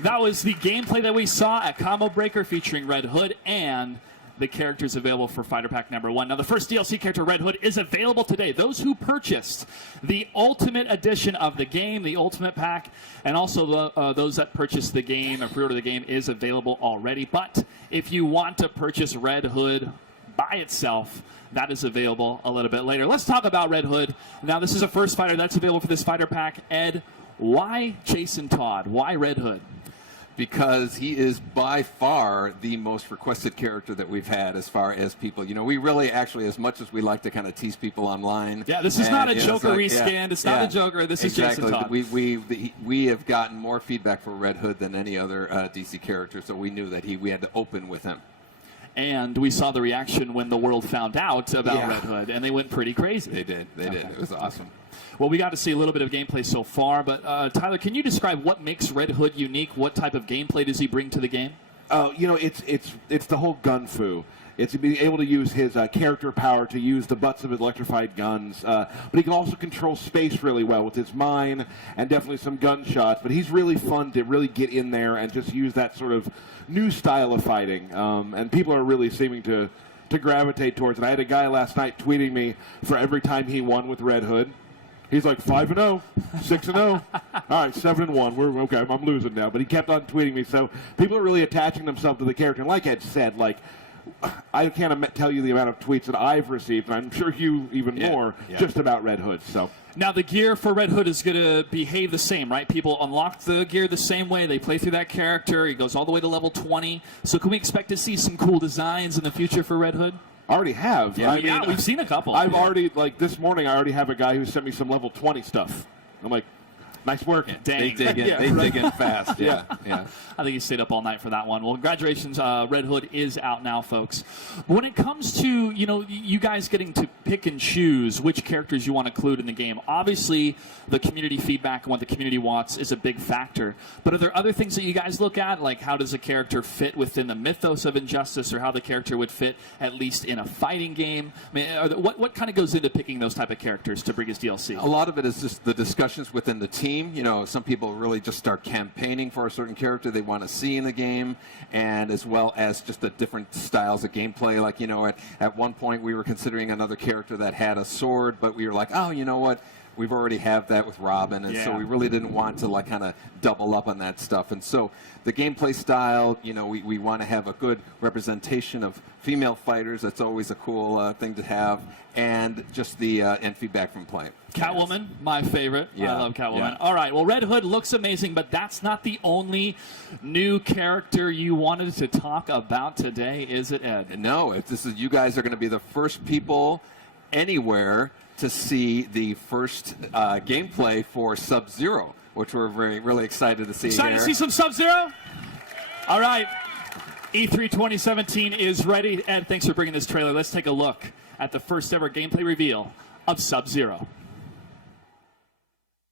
That was the gameplay that we saw at Combo Breaker featuring Red Hood and the characters available for Fighter Pack number 1. Now, the first DLC character, Red Hood, is available today. Those who purchased the Ultimate Edition of the game, the Ultimate Pack, and also those that purchased the game and pre-order the game is available already. But if you want to purchase Red Hood by itself, that is available a little bit later. Let's talk about Red Hood. Now, this is a first fighter that's available for this Fighter Pack. Ed, why Jason Todd? Why Red Hood? Because he is by far the most requested character that we've had as far as people. You know, we really actually, as much as we like to kind of tease people online. Yeah, this is not a Joker reskin. It's not a Joker. This is Jason Todd. We have gotten more feedback for Red Hood than any other DC character, so we knew that we had to open with him. And we saw the reaction when the world found out about Red Hood, and they went pretty crazy. They did. They did. It was awesome. Well, we got to see a little bit of gameplay so far, but Tyler, can you describe what makes Red Hood unique? What type of gameplay does he bring to the game? You know, it's the whole gun fu. It's being able to use his character power to use the butts of his electrified guns, but he can also control space really well with his mine and definitely some gunshots. But he's really fun to really get in there and just use that sort of new style of fighting, and people are really seeming to gravitate towards it. I had a guy last night tweeting me for every time he won with Red Hood. He's like 5-0, 6-0. All right, 7-1. We're okay. I'm losing now, but he kept on tweeting me. So people are really attaching themselves to the character. And like Ed said, like I can't tell you the amount of tweets that I've received, and I'm sure you even more, just about Red Hood. So now the gear for Red Hood is going to behave the same, right? People unlock the gear the same way. They play through that character. He goes all the way to level 20. So can we expect to see some cool designs in the future for Red Hood? Already have. Yeah, I mean, we've seen a couple. I've already, like this morning, I already have a guy who sent me some level 20 stuff. I'm like, nice work. Yeah, dang. They dig in. They dig in fast. Yeah. I think he stayed up all night for that one. Well, congratulations. Red Hood is out now, folks. When it comes to, you guys getting to pick and choose which characters you want to include in the game, obviously the community feedback and what the community wants is a big factor. But are there other things that you guys look at, like how does a character fit within the mythos of Injustice, or how the character would fit at least in a fighting game? I mean, what kind of goes into picking those type of characters to bring as DLC? A lot of it is just the discussions within the team. You know, some people really just start campaigning for a certain character they want to see in the game, and as well as just the different styles of gameplay. Like, at one point we were considering another character that had a sword, but we were like, oh, you know what? We've already have that with Robin, and so we really didn't want to like kind of double up on that stuff. And so the gameplay style, we want to have a good representation of female fighters. That's always a cool thing to have, and just the and feedback from play. Catwoman, my favorite. Yeah. I love Catwoman. Yeah. All right, well, Red Hood looks amazing, but that's not the only new character you wanted to talk about today, is it, Ed? No, you guys are going to be the first people anywhere to see the first gameplay for Sub-Zero, which we're really excited to see. Excited to see some Sub-Zero? All right. E3 2017 is ready. Ed, thanks for bringing this trailer. Let's take a look at the first ever gameplay reveal of Sub-Zero.